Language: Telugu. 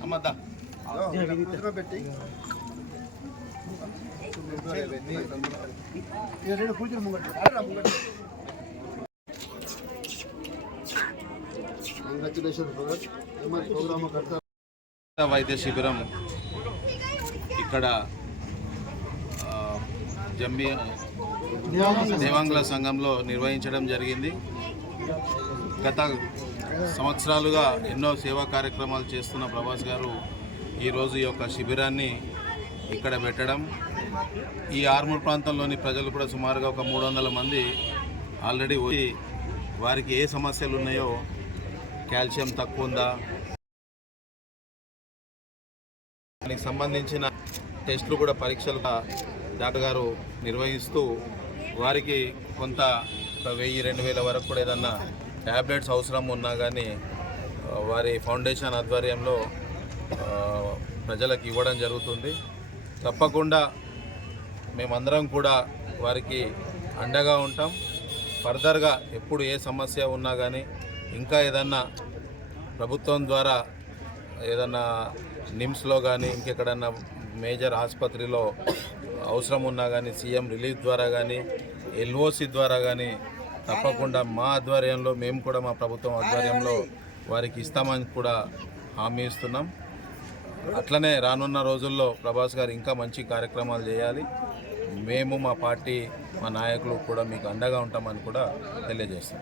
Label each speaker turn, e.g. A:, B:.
A: అమ్మద్దా
B: పెట్టి కూర్చొని ముంగట్టు కంగ్రాచులేషన్ ప్రోగ్రామ్ కడతారు
A: వైద్య శిబిరం ఇక్కడ జమ్మి జంబి దేవాంగుల సంఘంలో నిర్వహించడం జరిగింది. గత సంవత్సరాలుగా ఎన్నో సేవా కార్యక్రమాలు చేస్తున్న ప్రభాస్ గారు ఈరోజు ఈ యొక్క శిబిరాన్ని ఇక్కడ పెట్టడం. ఈ ఆర్మూర్ ప్రాంతంలోని ప్రజలు కూడా సుమారుగా ఒక మూడు వందల మంది ఆల్రెడీ వచ్చి వారికి ఏ సమస్యలు ఉన్నాయో కాల్షియం తక్కువ ఉందా? దానికి సంబంధించిన టెస్టులు కూడా పరీక్షలు డాక్టర్ గారు నిర్వహిస్తూ వారికి కొంత ఒక వెయ్యి రెండు వేల వరకు కూడా ఏదన్నా ట్యాబ్లెట్స్ అవసరం ఉన్నా కానీ వారి ఫౌండేషన్ ఆధ్వర్యంలో ప్రజలకు ఇవ్వడం జరుగుతుంది. తప్పకుండా మేమందరం కూడా వారికి అండగా ఉంటాం. ఫర్దర్గా ఎప్పుడు ఏ సమస్య ఉన్నా కానీ ఇంకా ఏదన్నా ప్రభుత్వం ద్వారా ఏదన్నా నిమ్స్లో కానీ ఇంకెక్కడన్నా మేజర్ ఆసుపత్రిలో అవసరం ఉన్నా కానీ సీఎం రిలీఫ్ ద్వారా కానీ ఎల్ఓసి ద్వారా కానీ తప్పకుండా మా ఆధ్వర్యంలో మేము కూడా మా ప్రభుత్వం ఆధ్వర్యంలో వారికి ఇస్తామని కూడా హామీ ఇస్తున్నాం. అట్లనే రానున్న రోజుల్లో ప్రభాస్ గారు ఇంకా మంచి కార్యక్రమాలు చేయాలి. మేము మా పార్టీ మా నాయకులు కూడా మీకు అండగా ఉంటామని కూడా తెలియజేస్తాం